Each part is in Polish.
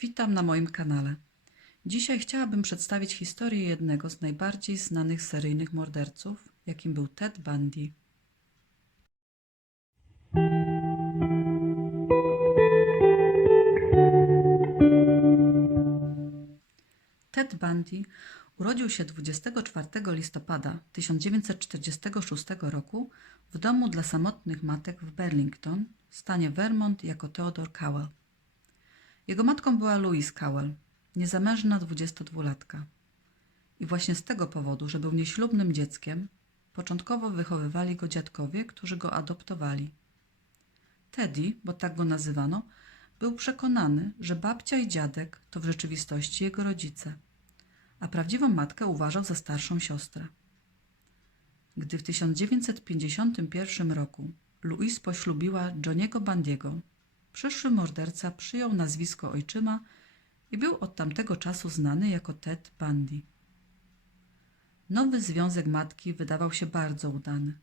Witam na moim kanale. Dzisiaj chciałabym przedstawić historię jednego z najbardziej znanych seryjnych morderców, jakim był Ted Bundy. Ted Bundy urodził się 24 listopada 1946 roku w domu dla samotnych matek w Burlington, stanie Vermont jako Theodore Cowell. Jego matką była Louise Cowell, niezamężna 22-latka. I właśnie z tego powodu, że był nieślubnym dzieckiem, początkowo wychowywali go dziadkowie, którzy go adoptowali. Teddy, bo tak go nazywano, był przekonany, że babcia i dziadek to w rzeczywistości jego rodzice, a prawdziwą matkę uważał za starszą siostrę. Gdy w 1951 roku Louise poślubiła Johniego Bandiego, przyszły morderca przyjął nazwisko ojczyma i był od tamtego czasu znany jako Ted Bundy. Nowy związek matki wydawał się bardzo udany.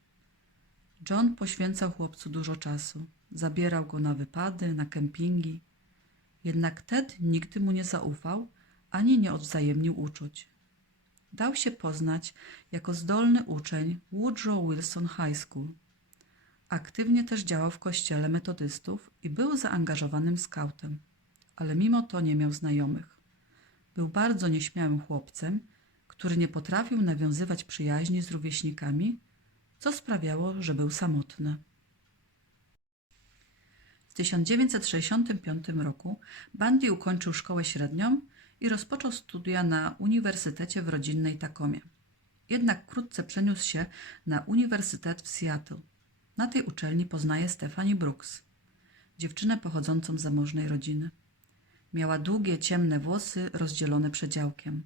John poświęcał chłopcu dużo czasu, zabierał go na wypady, na kempingi. Jednak Ted nigdy mu nie zaufał ani nie odwzajemnił uczuć. Dał się poznać jako zdolny uczeń Woodrow Wilson High School. Aktywnie też działał w kościele metodystów i był zaangażowanym skautem, ale mimo to nie miał znajomych. Był bardzo nieśmiałym chłopcem, który nie potrafił nawiązywać przyjaźni z rówieśnikami, co sprawiało, że był samotny. W 1965 roku Bundy ukończył szkołę średnią i rozpoczął studia na Uniwersytecie w rodzinnej Takomie. Jednak wkrótce przeniósł się na Uniwersytet w Seattle. Na tej uczelni poznaje Stephanie Brooks, dziewczynę pochodzącą z zamożnej rodziny. Miała długie, ciemne włosy rozdzielone przedziałkiem.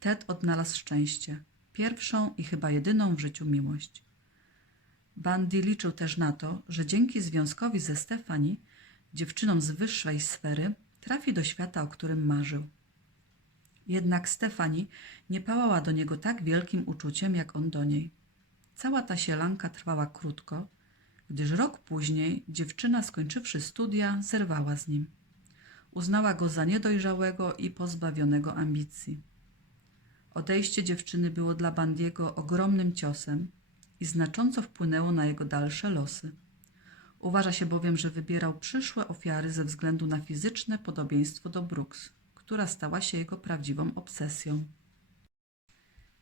Ted odnalazł szczęście, pierwszą i chyba jedyną w życiu miłość. Bundy liczył też na to, że dzięki związkowi ze Stefani, dziewczyną z wyższej sfery, trafi do świata, o którym marzył. Jednak Stefani nie pałała do niego tak wielkim uczuciem, jak on do niej. Cała ta sielanka trwała krótko, gdyż rok później dziewczyna, skończywszy studia, zerwała z nim. Uznała go za niedojrzałego i pozbawionego ambicji. Odejście dziewczyny było dla Bandiego ogromnym ciosem i znacząco wpłynęło na jego dalsze losy. Uważa się bowiem, że wybierał przyszłe ofiary ze względu na fizyczne podobieństwo do Brooks, która stała się jego prawdziwą obsesją.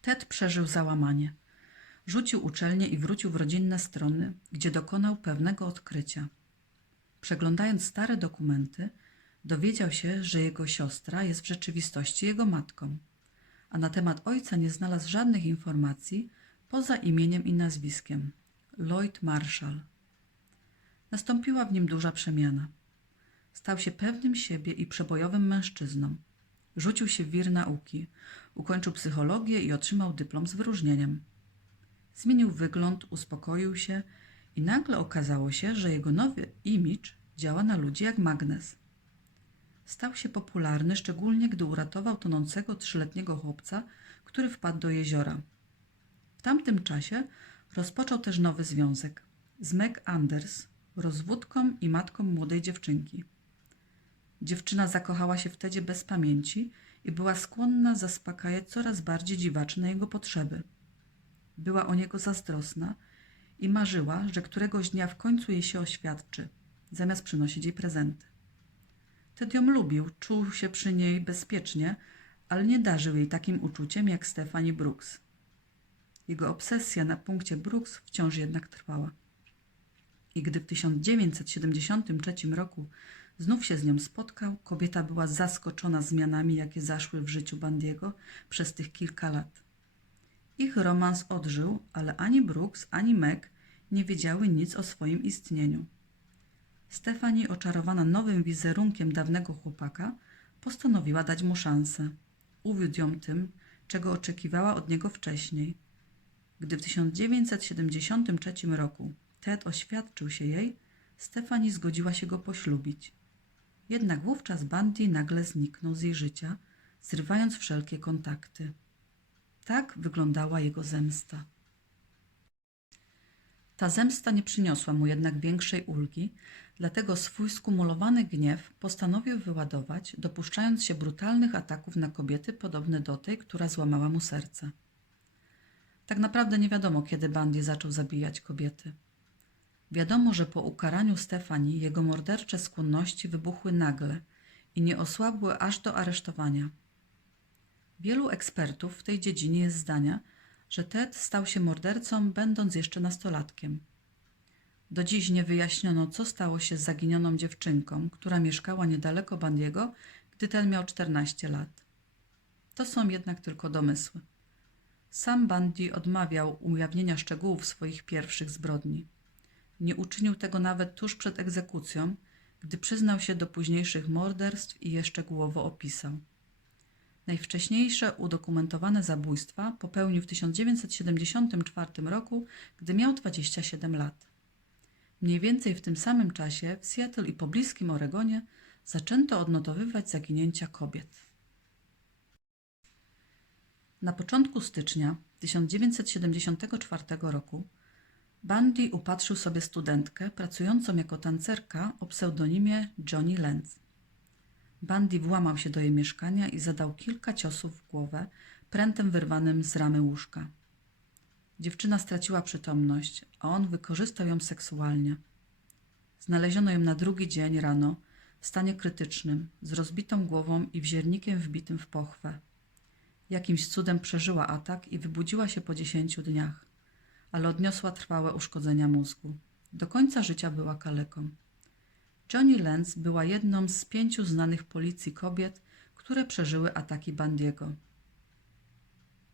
Ted przeżył załamanie. Rzucił uczelnię i wrócił w rodzinne strony, gdzie dokonał pewnego odkrycia. Przeglądając stare dokumenty, dowiedział się, że jego siostra jest w rzeczywistości jego matką, a na temat ojca nie znalazł żadnych informacji poza imieniem i nazwiskiem Lloyd Marshall. Nastąpiła w nim duża przemiana. Stał się pewnym siebie i przebojowym mężczyzną. Rzucił się w wir nauki, ukończył psychologię i otrzymał dyplom z wyróżnieniem. Zmienił wygląd, uspokoił się i nagle okazało się, że jego nowy imidż działa na ludzi jak magnes. Stał się popularny, szczególnie gdy uratował tonącego trzyletniego chłopca, który wpadł do jeziora. W tamtym czasie rozpoczął też nowy związek z Meg Anders, rozwódką i matką młodej dziewczynki. Dziewczyna zakochała się w Tedzie bez pamięci i była skłonna zaspokajać coraz bardziej dziwaczne jego potrzeby. Była o niego zazdrosna i marzyła, że któregoś dnia w końcu jej się oświadczy, zamiast przynosić jej prezenty. Ted ją lubił, czuł się przy niej bezpiecznie, ale nie darzył jej takim uczuciem jak Stephanie Brooks. Jego obsesja na punkcie Brooks wciąż jednak trwała. I gdy w 1973 roku znów się z nią spotkał, kobieta była zaskoczona zmianami, jakie zaszły w życiu Bandiego przez tych kilka lat. Ich romans odżył, ale ani Brooks, ani Meg nie wiedziały nic o swoim istnieniu. Stefani, oczarowana nowym wizerunkiem dawnego chłopaka, postanowiła dać mu szansę. Uwiódł ją tym, czego oczekiwała od niego wcześniej. Gdy w 1973 roku Ted oświadczył się jej, Stefani zgodziła się go poślubić. Jednak wówczas Bundy nagle zniknął z jej życia, zrywając wszelkie kontakty. Tak wyglądała jego zemsta. Ta zemsta nie przyniosła mu jednak większej ulgi, Dlatego swój skumulowany gniew postanowił wyładować, dopuszczając się brutalnych ataków na kobiety podobne do tej, która złamała mu serce. Tak naprawdę nie wiadomo, kiedy Bundy zaczął zabijać kobiety. Wiadomo, że po ukaraniu Stefani jego mordercze skłonności wybuchły nagle i nie osłabły aż do aresztowania. Wielu ekspertów w tej dziedzinie jest zdania, że Ted stał się mordercą, będąc jeszcze nastolatkiem. Do dziś nie wyjaśniono, co stało się z zaginioną dziewczynką, która mieszkała niedaleko Bandiego, gdy ten miał 14 lat. To są jednak tylko domysły. Sam Bundy odmawiał ujawnienia szczegółów swoich pierwszych zbrodni. Nie uczynił tego nawet tuż przed egzekucją, gdy przyznał się do późniejszych morderstw i je szczegółowo opisał. Najwcześniejsze udokumentowane zabójstwa popełnił w 1974 roku, gdy miał 27 lat. Mniej więcej w tym samym czasie w Seattle i pobliskim Oregonie zaczęto odnotowywać zaginięcia kobiet. Na początku stycznia 1974 roku Bundy upatrzył sobie studentkę pracującą jako tancerka o pseudonimie Johnny Lenz. Bundy włamał się do jej mieszkania i zadał kilka ciosów w głowę prętem wyrwanym z ramy łóżka. Dziewczyna straciła przytomność, a on wykorzystał ją seksualnie. Znaleziono ją na drugi dzień rano w stanie krytycznym, z rozbitą głową i wziernikiem wbitym w pochwę. Jakimś cudem przeżyła atak i wybudziła się po dziesięciu dniach, ale odniosła trwałe uszkodzenia mózgu. Do końca życia była kaleką. Johnny Lenz była jedną z pięciu znanych policji kobiet, które przeżyły ataki Bandiego.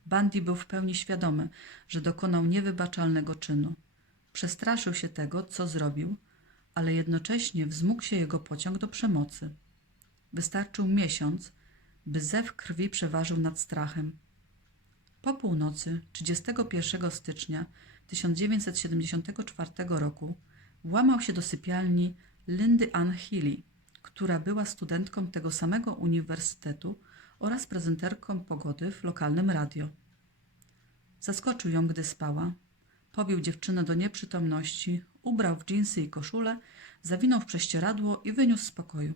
Bundy był w pełni świadomy, że dokonał niewybaczalnego czynu. Przestraszył się tego, co zrobił, ale jednocześnie wzmógł się jego pociąg do przemocy. Wystarczył miesiąc, by zew krwi przeważył nad strachem. Po północy 31 stycznia 1974 roku włamał się do sypialni Lindy Ann Healy, która była studentką tego samego uniwersytetu oraz prezenterką pogody w lokalnym radio. Zaskoczył ją, gdy spała. Pobił dziewczynę do nieprzytomności, ubrał w dżinsy i koszulę, zawinął w prześcieradło i wyniósł z pokoju.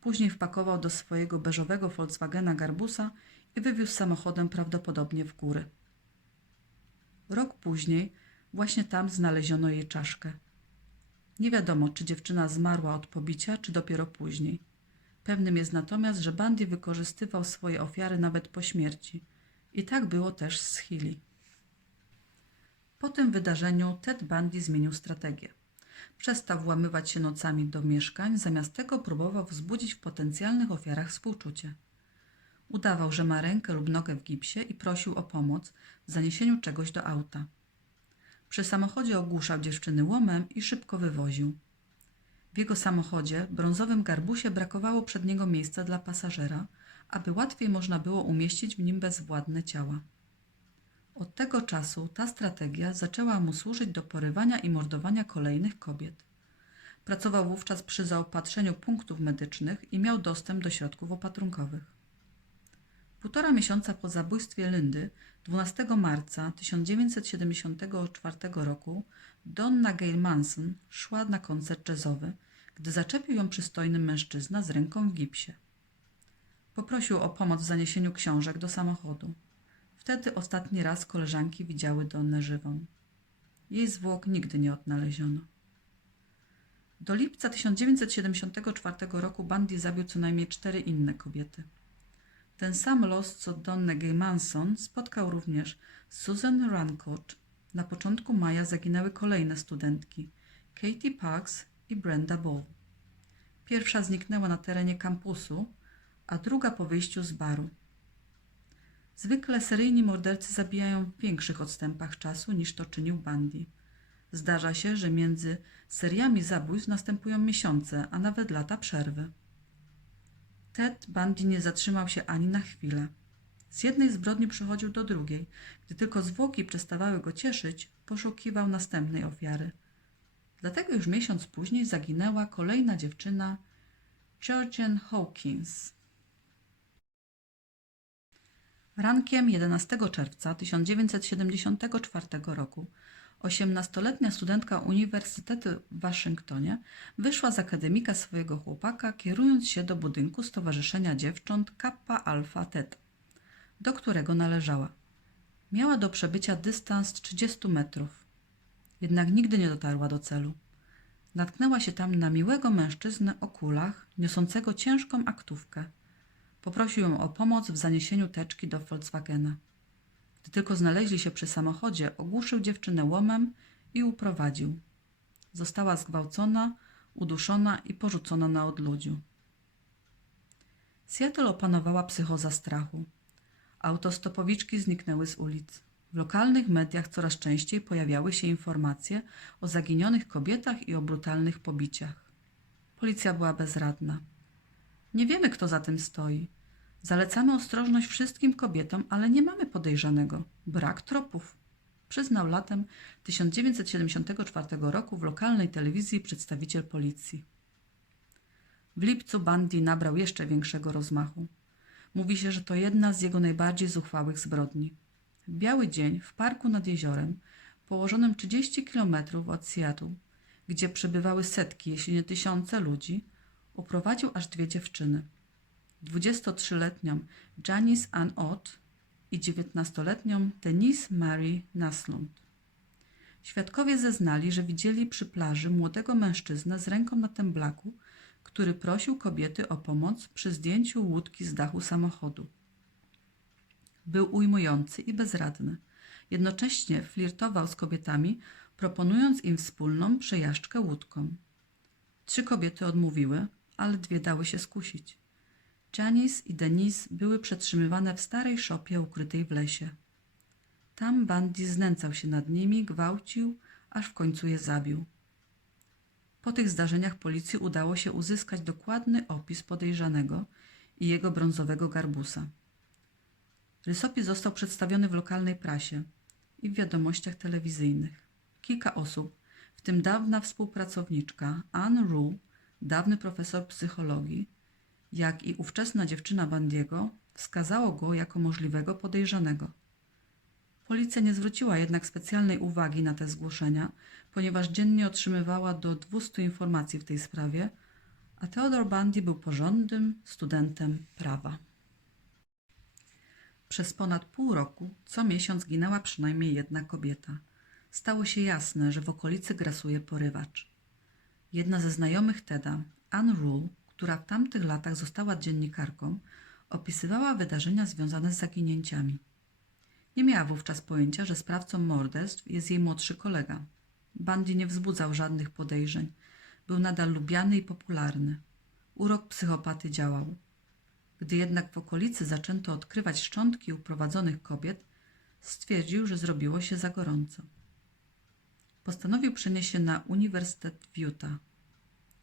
Później wpakował do swojego beżowego Volkswagena Garbusa i wywiózł samochodem prawdopodobnie w góry. Rok później właśnie tam znaleziono jej czaszkę. Nie wiadomo, czy dziewczyna zmarła od pobicia, czy dopiero później. Pewnym jest natomiast, że Bundy wykorzystywał swoje ofiary nawet po śmierci. I tak było też z Healy. Po tym wydarzeniu Ted Bundy zmienił strategię. Przestał włamywać się nocami do mieszkań, zamiast tego próbował wzbudzić w potencjalnych ofiarach współczucie. Udawał, że ma rękę lub nogę w gipsie i prosił o pomoc w zaniesieniu czegoś do auta. Przy samochodzie ogłuszał dziewczyny łomem i szybko wywoził. W jego samochodzie, brązowym garbusie, brakowało przedniego miejsca dla pasażera, aby łatwiej można było umieścić w nim bezwładne ciała. Od tego czasu ta strategia zaczęła mu służyć do porywania i mordowania kolejnych kobiet. Pracował wówczas przy zaopatrzeniu punktów medycznych i miał dostęp do środków opatrunkowych. Półtora miesiąca po zabójstwie Lindy, 12 marca 1974 roku, Donna Gail Manson szła na koncert jazzowy, gdy zaczepił ją przystojny mężczyzna z ręką w gipsie. Poprosił o pomoc w zaniesieniu książek do samochodu. Wtedy ostatni raz koleżanki widziały Donnę żywą. Jej zwłok nigdy nie odnaleziono. Do lipca 1974 roku Bundy zabił co najmniej cztery inne kobiety. Ten sam los co Donnę Gay Manson spotkał również Susan Rancourt. Na początku maja zaginęły kolejne studentki Katie Parks i Brenda Ball. Pierwsza zniknęła na terenie kampusu, a druga po wyjściu z baru. Zwykle seryjni mordercy zabijają w większych odstępach czasu niż to czynił Bundy. Zdarza się, że między seriami zabójstw następują miesiące, a nawet lata przerwy. Ted Bundy nie zatrzymał się ani na chwilę. Z jednej zbrodni przechodził do drugiej. Gdy tylko zwłoki przestawały go cieszyć, poszukiwał następnej ofiary. Dlatego już miesiąc później zaginęła kolejna dziewczyna, Georgian Hawkins. Rankiem 11 czerwca 1974 roku Osiemnastoletnia studentka Uniwersytetu w Waszyngtonie wyszła z akademika swojego chłopaka, kierując się do budynku Stowarzyszenia Dziewcząt Kappa Alpha Theta, do którego należała. Miała do przebycia dystans 30 metrów, jednak nigdy nie dotarła do celu. Natknęła się tam na miłego mężczyznę o kulach, niosącego ciężką aktówkę. Poprosił ją o pomoc w zaniesieniu teczki do Volkswagena. Gdy tylko znaleźli się przy samochodzie, ogłuszył dziewczynę łomem i uprowadził. Została zgwałcona, uduszona i porzucona na odludziu. Seattle opanowała psychoza strachu. Autostopowiczki zniknęły z ulic. W lokalnych mediach coraz częściej pojawiały się informacje o zaginionych kobietach i o brutalnych pobiciach. Policja była bezradna. Nie wiemy, kto za tym stoi. Zalecamy ostrożność wszystkim kobietom, ale nie mamy podejrzanego. Brak tropów. Przyznał latem 1974 roku w lokalnej telewizji przedstawiciel policji. W lipcu Bundy nabrał jeszcze większego rozmachu. Mówi się, że to jedna z jego najbardziej zuchwałych zbrodni. W biały dzień w parku nad jeziorem, położonym 30 km od Seattle, gdzie przebywały setki, jeśli nie tysiące ludzi, uprowadził aż dwie dziewczyny. 23-letnią Janice Ann Ott i 19-letnią Denise Mary Naslund. Świadkowie zeznali, że widzieli przy plaży młodego mężczyznę z ręką na temblaku, który prosił kobiety o pomoc przy zdjęciu łódki z dachu samochodu. Był ujmujący i bezradny. Jednocześnie flirtował z kobietami, proponując im wspólną przejażdżkę łódką. Trzy kobiety odmówiły, ale dwie dały się skusić. Janice i Denise były przetrzymywane w starej szopie ukrytej w lesie. Tam Bundy znęcał się nad nimi, gwałcił, aż w końcu je zabił. Po tych zdarzeniach policji udało się uzyskać dokładny opis podejrzanego i jego brązowego garbusa. Rysopis został przedstawiony w lokalnej prasie i w wiadomościach telewizyjnych. Kilka osób, w tym dawna współpracowniczka Anne Rule, dawny profesor psychologii, jak i ówczesna dziewczyna Bandiego, wskazało go jako możliwego podejrzanego. Policja nie zwróciła jednak specjalnej uwagi na te zgłoszenia, ponieważ dziennie otrzymywała do 200 informacji w tej sprawie, a Theodore Bundy był porządnym studentem prawa. Przez ponad pół roku co miesiąc ginęła przynajmniej jedna kobieta. Stało się jasne, że w okolicy grasuje porywacz. Jedna ze znajomych Teda, Anne Rule, która w tamtych latach została dziennikarką, opisywała wydarzenia związane z zaginięciami. Nie miała wówczas pojęcia, że sprawcą morderstw jest jej młodszy kolega. Bundy nie wzbudzał żadnych podejrzeń. Był nadal lubiany i popularny. Urok psychopaty działał. Gdy jednak w okolicy zaczęto odkrywać szczątki uprowadzonych kobiet, stwierdził, że zrobiło się za gorąco. Postanowił przenieść się na Uniwersytet w Utah.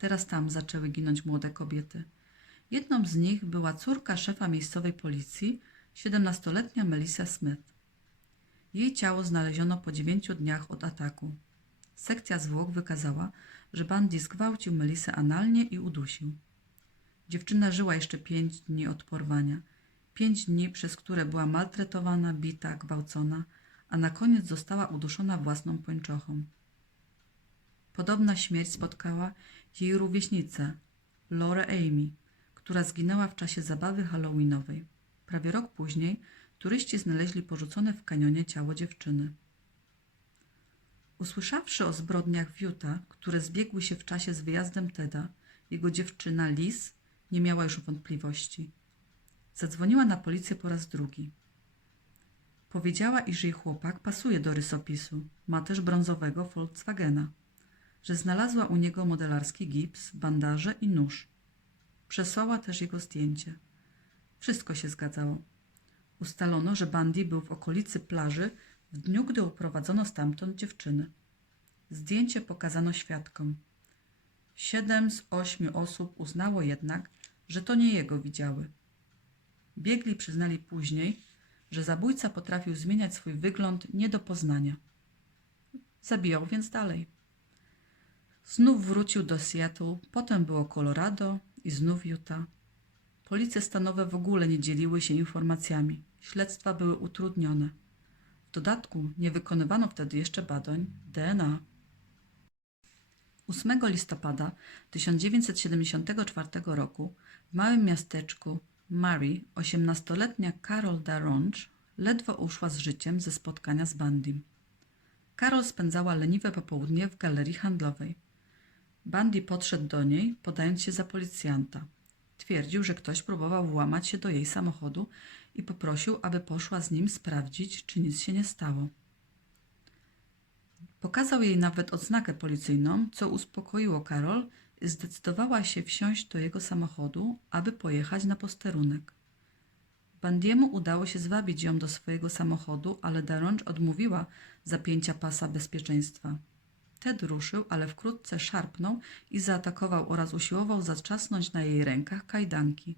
Teraz tam zaczęły ginąć młode kobiety. Jedną z nich była córka szefa miejscowej policji, 17-letnia Melissa Smith. Jej ciało znaleziono po dziewięciu dniach od ataku. Sekcja zwłok wykazała, że Bundy zgwałcił Melisę analnie i udusił. Dziewczyna żyła jeszcze pięć dni od porwania. Pięć dni, przez które była maltretowana, bita, gwałcona, a na koniec została uduszona własną pończochą. Podobna śmierć spotkała jej rówieśnicę, Laura Amy, która zginęła w czasie zabawy halloweenowej. Prawie rok później turyści znaleźli porzucone w kanionie ciało dziewczyny. Usłyszawszy o zbrodniach w Utah, które zbiegły się w czasie z wyjazdem Teda, jego dziewczyna Liz nie miała już wątpliwości. Zadzwoniła na policję po raz drugi. Powiedziała, iż jej chłopak pasuje do rysopisu, ma też brązowego Volkswagena, że znalazła u niego modelarski gips, bandaże i nóż. Przesłała też jego zdjęcie. Wszystko się zgadzało. Ustalono, że Bundy był w okolicy plaży w dniu, gdy uprowadzono stamtąd dziewczyny. Zdjęcie pokazano świadkom. Siedem z ośmiu osób uznało jednak, że to nie jego widziały. Biegli przyznali później, że zabójca potrafił zmieniać swój wygląd nie do poznania. Zabijał więc dalej. Znów wrócił do Seattle, potem było Colorado i znów Utah. Policje stanowe w ogóle nie dzieliły się informacjami. Śledztwa były utrudnione. dodatku nie wykonywano wtedy jeszcze badań DNA. 8 listopada 1974 roku w małym miasteczku Murray 18-letnia Carol Daronge ledwo uszła z życiem ze spotkania z Bandim. Carol spędzała leniwe popołudnie w galerii handlowej. Bandy podszedł do niej, podając się za policjanta. Twierdził, że ktoś próbował włamać się do jej samochodu i poprosił, aby poszła z nim sprawdzić, czy nic się nie stało. Pokazał jej nawet odznakę policyjną, co uspokoiło Karol i zdecydowała się wsiąść do jego samochodu, aby pojechać na posterunek. Bandiemu udało się zwabić ją do swojego samochodu, ale Daronge odmówiła zapięcia pasa bezpieczeństwa. Ted ruszył, ale wkrótce szarpnął i zaatakował oraz usiłował zatrzasnąć na jej rękach kajdanki.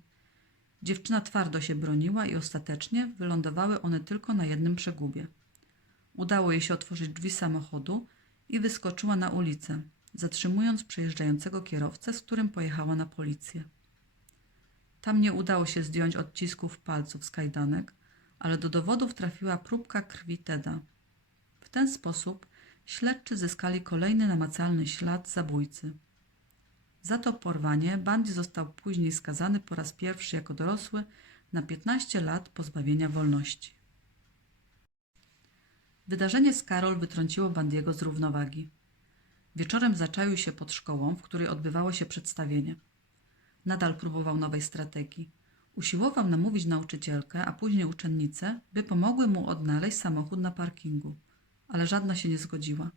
Dziewczyna twardo się broniła i ostatecznie wylądowały one tylko na jednym przegubie. Udało jej się otworzyć drzwi samochodu i wyskoczyła na ulicę, zatrzymując przejeżdżającego kierowcę, z którym pojechała na policję. Tam nie udało się zdjąć odcisków palców z kajdanek, ale do dowodów trafiła próbka krwi Teda. W ten sposób śledczy zyskali kolejny namacalny ślad zabójcy. Za to porwanie Bundy został później skazany po raz pierwszy jako dorosły na 15 lat pozbawienia wolności. Wydarzenie z Karol wytrąciło Bandiego z równowagi. Wieczorem zaczaił się pod szkołą, w której odbywało się przedstawienie. Nadal próbował nowej strategii. Usiłował namówić nauczycielkę, a później uczennice, by pomogły mu odnaleźć samochód na parkingu, ale żadna się nie zgodziła.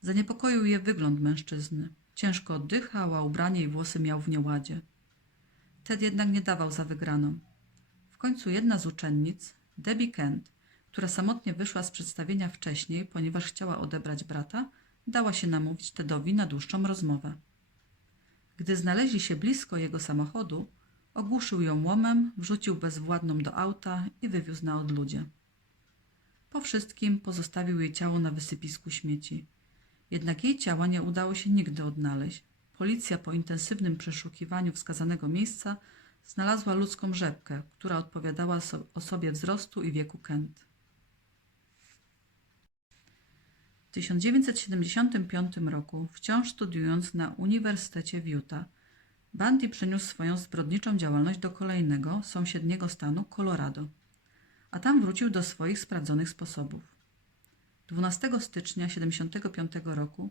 Zaniepokoił je wygląd mężczyzny. Ciężko oddychał, a ubranie i włosy miał w nieładzie. Ted jednak nie dawał za wygraną. W końcu jedna z uczennic, Debbie Kent, która samotnie wyszła z przedstawienia wcześniej, ponieważ chciała odebrać brata, dała się namówić Tedowi na dłuższą rozmowę. Gdy znaleźli się blisko jego samochodu, ogłuszył ją łomem, wrzucił bezwładną do auta i wywiózł na odludzie. Po wszystkim pozostawił jej ciało na wysypisku śmieci. Jednak jej ciała nie udało się nigdy odnaleźć. Policja po intensywnym przeszukiwaniu wskazanego miejsca znalazła ludzką rzepkę, która odpowiadała so- osobie wzrostu i wieku Kent. W 1975 roku, wciąż studiując na Uniwersytecie w Utah, Bundy przeniósł swoją zbrodniczą działalność do kolejnego, sąsiedniego stanu Colorado, a tam wrócił do swoich sprawdzonych sposobów. 12 stycznia 1975 roku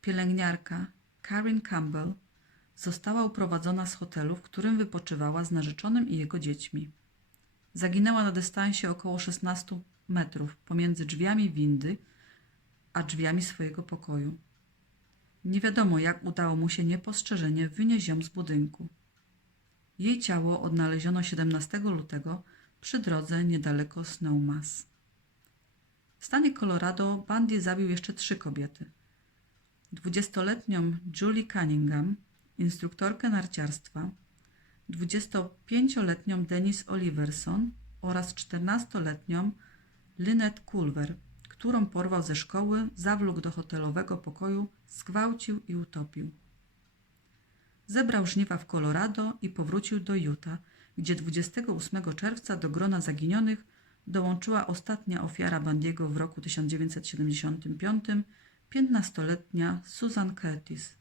pielęgniarka Karen Campbell została uprowadzona z hotelu, w którym wypoczywała z narzeczonym i jego dziećmi. Zaginęła na dystansie około 16 metrów pomiędzy drzwiami windy a drzwiami swojego pokoju. Nie wiadomo, jak udało mu się niepostrzeżenie wynieść ją z budynku. Jej ciało odnaleziono 17 lutego przy drodze niedaleko Snowmass. W stanie Colorado Bundy zabił jeszcze trzy kobiety. 20-letnią Julie Cunningham, instruktorkę narciarstwa, 25-letnią Denise Oliverson oraz 14-letnią Lynette Culver, którą porwał ze szkoły, zawlókł do hotelowego pokoju, zgwałcił i utopił. Zebrał żniwa w Colorado i powrócił do Utah, gdzie 28 czerwca do grona zaginionych dołączyła ostatnia ofiara Bandiego w roku 1975, 15-letnia Susan Curtis.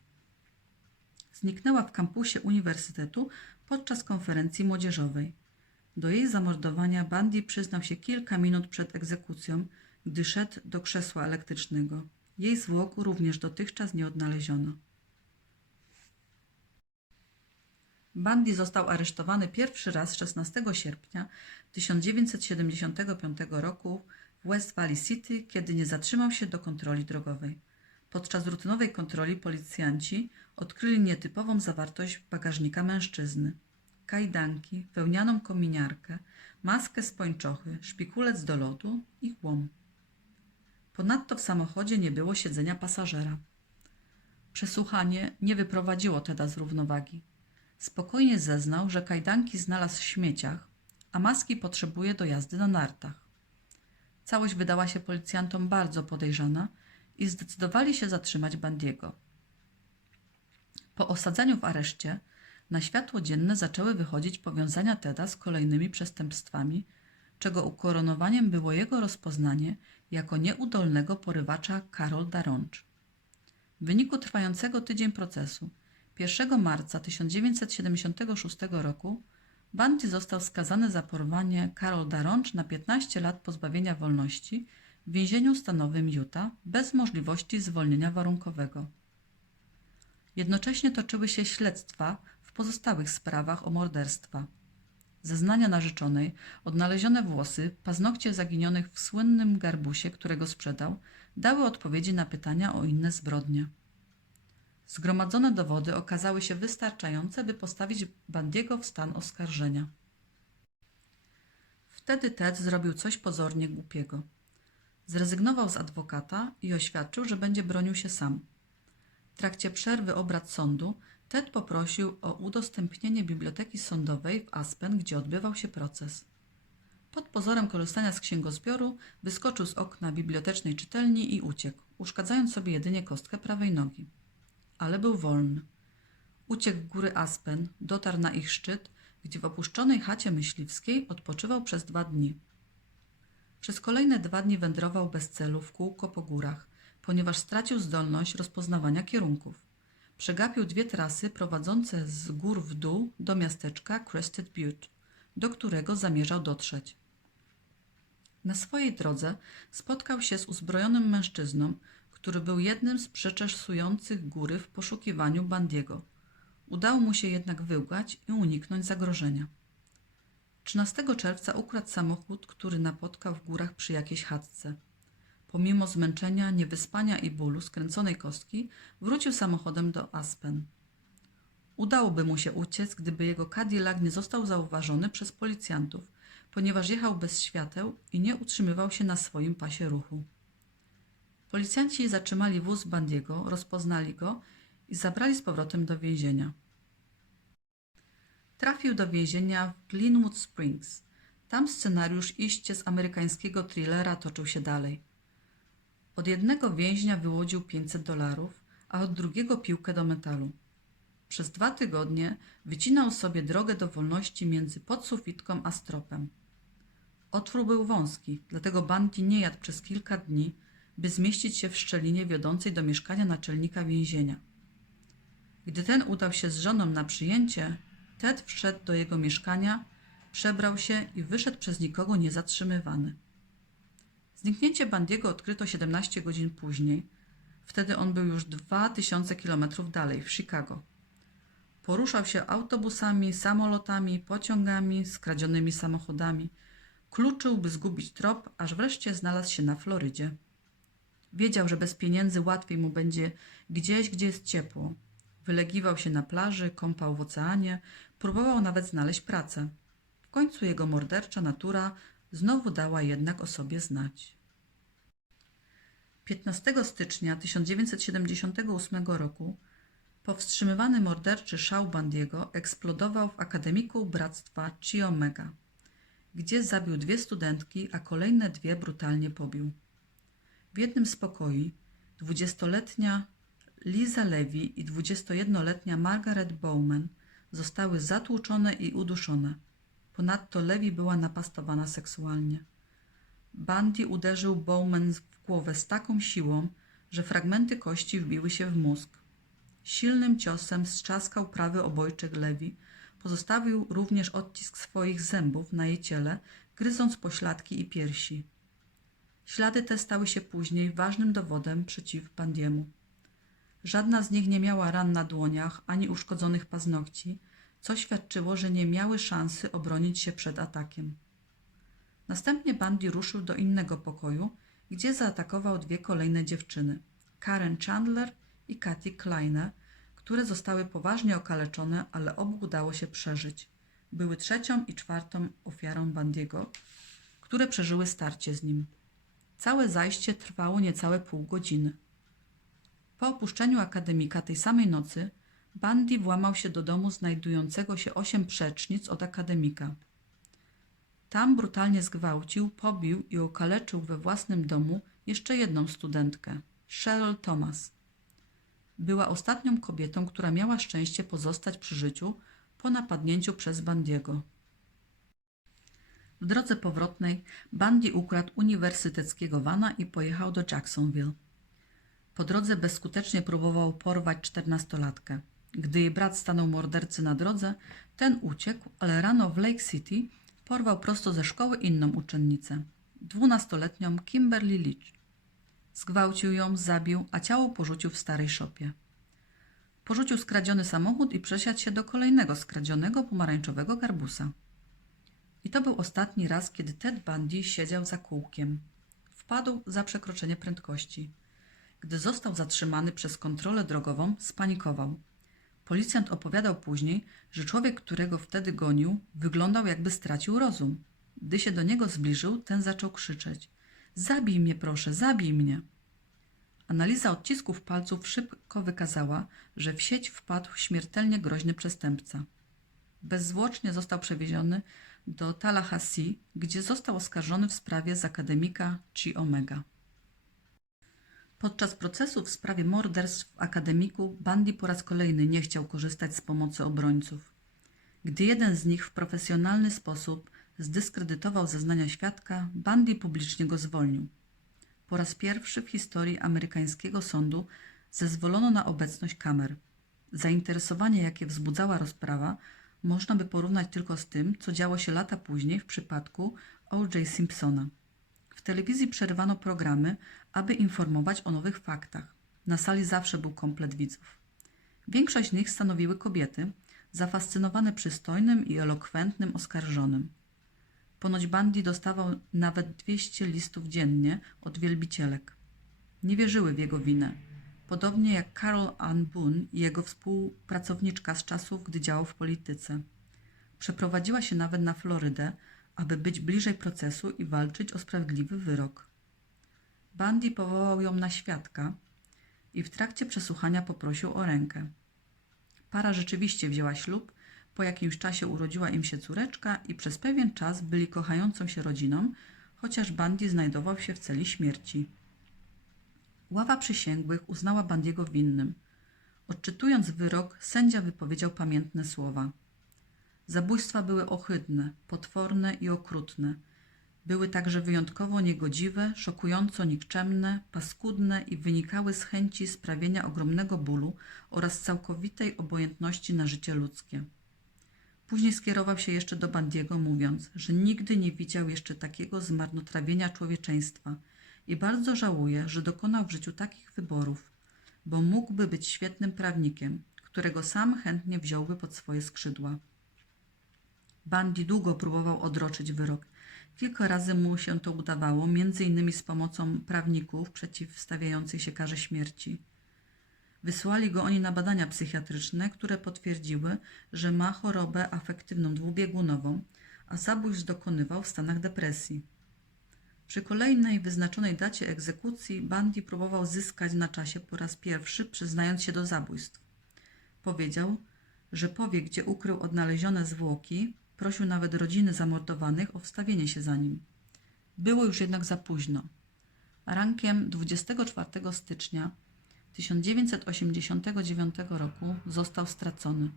Zniknęła w kampusie uniwersytetu podczas konferencji młodzieżowej. Do jej zamordowania Bundy przyznał się kilka minut przed egzekucją, gdy szedł do krzesła elektrycznego. Jej zwłok również dotychczas nie odnaleziono. Bundy został aresztowany pierwszy raz 16 sierpnia 1975 roku w West Valley City, kiedy nie zatrzymał się do kontroli drogowej. Podczas rutynowej kontroli policjanci odkryli nietypową zawartość bagażnika mężczyzny. Kajdanki, wełnianą kominiarkę, maskę z pończochy, szpikulec do lodu i łom. Ponadto w samochodzie nie było siedzenia pasażera. Przesłuchanie nie wyprowadziło Teda z równowagi. Spokojnie zeznał, że kajdanki znalazł w śmieciach, a maski potrzebuje do jazdy na nartach. Całość wydała się policjantom bardzo podejrzana i zdecydowali się zatrzymać Bandiego. Po osadzeniu w areszcie na światło dzienne zaczęły wychodzić powiązania Teda z kolejnymi przestępstwami, czego ukoronowaniem było jego rozpoznanie jako nieudolnego porywacza Karol Daroncz. W wyniku trwającego tydzień procesu 1 marca 1976 roku Bundy został skazany za porwanie Karol Daroncz na 15 lat pozbawienia wolności w więzieniu stanowym Utah bez możliwości zwolnienia warunkowego. Jednocześnie toczyły się śledztwa w pozostałych sprawach o morderstwa. Zeznania narzeczonej, odnalezione włosy, paznokcie zaginionych w słynnym garbusie, którego sprzedał, dały odpowiedzi na pytania o inne zbrodnie. Zgromadzone dowody okazały się wystarczające, by postawić Bandiego w stan oskarżenia. Wtedy Ted zrobił coś pozornie głupiego. Zrezygnował z adwokata i oświadczył, że będzie bronił się sam. W trakcie przerwy obrad sądu Ted poprosił o udostępnienie biblioteki sądowej w Aspen, gdzie odbywał się proces. Pod pozorem korzystania z księgozbioru wyskoczył z okna bibliotecznej czytelni i uciekł, uszkadzając sobie jedynie kostkę prawej nogi. Ale był wolny. Uciekł góry Aspen, dotarł na ich szczyt, gdzie w opuszczonej chacie myśliwskiej odpoczywał przez dwa dni. Przez kolejne dwa dni wędrował bez celu w kółko po górach, ponieważ stracił zdolność rozpoznawania kierunków. Przegapił dwie trasy prowadzące z gór w dół do miasteczka Crested Butte, do którego zamierzał dotrzeć. Na swojej drodze spotkał się z uzbrojonym mężczyzną, który był jednym z przeczesujących góry w poszukiwaniu Bandiego. Udało mu się jednak wyłgać i uniknąć zagrożenia. 13 czerwca ukradł samochód, który napotkał w górach przy jakiejś chatce. Pomimo zmęczenia, niewyspania i bólu skręconej kostki, wrócił samochodem do Aspen. Udałoby mu się uciec, gdyby jego Cadillac nie został zauważony przez policjantów, ponieważ jechał bez świateł i nie utrzymywał się na swoim pasie ruchu. Policjanci zatrzymali wóz Bandiego, rozpoznali go i zabrali z powrotem do więzienia. Trafił do więzienia w Glenwood Springs. Tam scenariusz iście z amerykańskiego thrillera toczył się dalej. Od jednego więźnia wyłodził 500 dolarów, a od drugiego piłkę do metalu. Przez dwa tygodnie wycinał sobie drogę do wolności między podsufitką a stropem. Otwór był wąski, dlatego Bundy nie jadł przez kilka dni, by zmieścić się w szczelinie wiodącej do mieszkania naczelnika więzienia. Gdy ten udał się z żoną na przyjęcie, Ted wszedł do jego mieszkania, przebrał się i wyszedł przez nikogo niezatrzymywany. Zniknięcie Bandiego odkryto 17 godzin później. Wtedy on był już 2000 kilometrów dalej, w Chicago. Poruszał się autobusami, samolotami, pociągami, skradzionymi samochodami. Kluczył, by zgubić trop, aż wreszcie znalazł się na Florydzie. Wiedział, że bez pieniędzy łatwiej mu będzie gdzieś, gdzie jest ciepło. Wylegiwał się na plaży, kąpał w oceanie, próbował nawet znaleźć pracę. W końcu jego mordercza natura znowu dała jednak o sobie znać. 15 stycznia 1978 roku powstrzymywany morderczy szał Bandiego eksplodował w Akademiku Bractwa Chi Omega, gdzie zabił dwie studentki, a kolejne dwie brutalnie pobił. W jednym z pokoi dwudziestoletnia Liza Levy i 21-letnia Margaret Bowman zostały zatłuczone i uduszone. Ponadto Levy była napastowana seksualnie. Bundy uderzył Bowman w głowę z taką siłą, że fragmenty kości wbiły się w mózg. Silnym ciosem strzaskał prawy obojczyk Lewi, pozostawił również odcisk swoich zębów na jej ciele, gryząc pośladki i piersi. Ślady te stały się później ważnym dowodem przeciw Bandiemu. Żadna z nich nie miała ran na dłoniach ani uszkodzonych paznokci, co świadczyło, że nie miały szansy obronić się przed atakiem. Następnie Bandy ruszył do innego pokoju, gdzie zaatakował dwie kolejne dziewczyny Karen Chandler i Katy Kleiner, które zostały poważnie okaleczone, ale obu udało się przeżyć. Były trzecią i czwartą ofiarą Bandiego, które przeżyły starcie z nim. Całe zajście trwało niecałe pół godziny. Po opuszczeniu akademika tej samej nocy Bandy włamał się do domu znajdującego się osiem przecznic od akademika. Tam brutalnie zgwałcił, pobił i okaleczył we własnym domu jeszcze jedną studentkę, Cheryl Thomas. Była ostatnią kobietą, która miała szczęście pozostać przy życiu po napadnięciu przez Bandiego. W drodze powrotnej Bundy ukradł uniwersyteckiego wana i pojechał do Jacksonville. Po drodze bezskutecznie próbował porwać czternastolatkę. Gdy jej brat stanął mordercy na drodze, ten uciekł, ale rano w Lake City porwał prosto ze szkoły inną uczennicę, dwunastoletnią Kimberly Leach. Zgwałcił ją, zabił, a ciało porzucił w starej szopie. Porzucił skradziony samochód i przesiadł się do kolejnego skradzionego pomarańczowego garbusa. I to był ostatni raz, kiedy Ted Bundy siedział za kółkiem. Wpadł za przekroczenie prędkości. Gdy został zatrzymany przez kontrolę drogową, spanikował. Policjant opowiadał później, że człowiek, którego wtedy gonił, wyglądał jakby stracił rozum. Gdy się do niego zbliżył, ten zaczął krzyczeć: Zabij mnie, proszę, zabij mnie. Analiza odcisków palców szybko wykazała, że w sieć wpadł śmiertelnie groźny przestępca. Bezzwłocznie został przewieziony do Tallahassee, gdzie został oskarżony w sprawie z akademika Chi Omega. Podczas procesu w sprawie morderstw w akademiku Bundy po raz kolejny nie chciał korzystać z pomocy obrońców. Gdy jeden z nich w profesjonalny sposób zdyskredytował zeznania świadka, Bundy publicznie go zwolnił. Po raz pierwszy w historii amerykańskiego sądu zezwolono na obecność kamer. Zainteresowanie, jakie wzbudzała rozprawa, można by porównać tylko z tym, co działo się lata później w przypadku O.J. Simpsona. W telewizji przerywano programy, aby informować o nowych faktach. Na sali zawsze był komplet widzów. Większość z nich stanowiły kobiety, zafascynowane przystojnym i elokwentnym oskarżonym. Ponoć Bundy dostawał nawet 200 listów dziennie od wielbicielek. Nie wierzyły w jego winę, podobnie jak Carol Ann Boone i jego współpracowniczka z czasów, gdy działał w polityce. Przeprowadziła się nawet na Florydę, aby być bliżej procesu i walczyć o sprawiedliwy wyrok. Bundy powołał ją na świadka i w trakcie przesłuchania poprosił o rękę. Para rzeczywiście wzięła ślub, po jakimś czasie urodziła im się córeczka i przez pewien czas byli kochającą się rodziną, chociaż Bundy znajdował się w celi śmierci. Ława przysięgłych uznała Bandiego winnym. Odczytując wyrok, sędzia wypowiedział pamiętne słowa. Zabójstwa były ohydne, potworne i okrutne. Były także wyjątkowo niegodziwe, szokująco nikczemne, paskudne i wynikały z chęci sprawienia ogromnego bólu oraz całkowitej obojętności na życie ludzkie. Później skierował się jeszcze do Bandiego, mówiąc, że nigdy nie widział jeszcze takiego zmarnotrawienia człowieczeństwa i bardzo żałuje, że dokonał w życiu takich wyborów, bo mógłby być świetnym prawnikiem, którego sam chętnie wziąłby pod swoje skrzydła. Bundy długo próbował odroczyć wyrok. Kilka razy mu się to udawało, między innymi z pomocą prawników przeciwstawiających się karze śmierci. Wysłali go oni na badania psychiatryczne, które potwierdziły, że ma chorobę afektywną dwubiegunową, a zabójstw dokonywał w stanach depresji. Przy kolejnej wyznaczonej dacie egzekucji Bundy próbował zyskać na czasie po raz pierwszy, przyznając się do zabójstw. Powiedział, że powie, gdzie ukrył odnalezione zwłoki, prosił nawet rodziny zamordowanych o wstawienie się za nim. Było już jednak za późno. Rankiem 24 stycznia 1989 roku został stracony.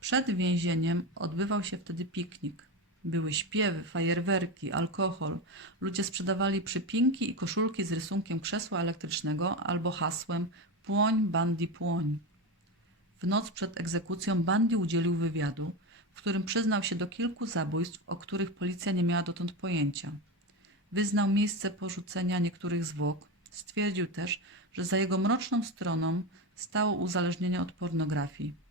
Przed więzieniem odbywał się wtedy piknik. Były śpiewy, fajerwerki, alkohol. Ludzie sprzedawali przypinki i koszulki z rysunkiem krzesła elektrycznego albo hasłem Płoń, Bandy, płoń. W noc przed egzekucją Bundy udzielił wywiadu, w którym przyznał się do kilku zabójstw, o których policja nie miała dotąd pojęcia. Wyznał miejsce porzucenia niektórych zwłok. Stwierdził też, że za jego mroczną stroną stało uzależnienie od pornografii.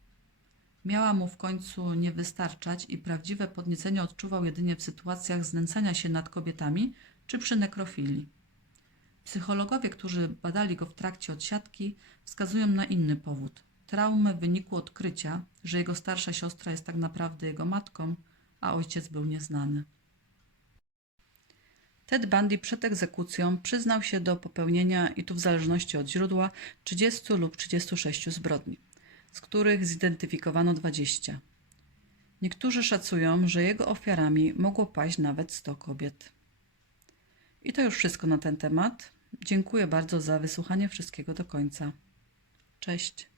Miała mu w końcu nie wystarczać i prawdziwe podniecenie odczuwał jedynie w sytuacjach znęcania się nad kobietami czy przy nekrofilii. Psychologowie, którzy badali go w trakcie odsiadki, wskazują na inny powód traumę w wyniku odkrycia, że jego starsza siostra jest tak naprawdę jego matką, a ojciec był nieznany. Ted Bundy przed egzekucją przyznał się do popełnienia, i tu w zależności od źródła, 30 lub 36 zbrodni, z których zidentyfikowano 20. Niektórzy szacują, że jego ofiarami mogło paść nawet 100 kobiet. I to już wszystko na ten temat. Dziękuję bardzo za wysłuchanie wszystkiego do końca. Cześć.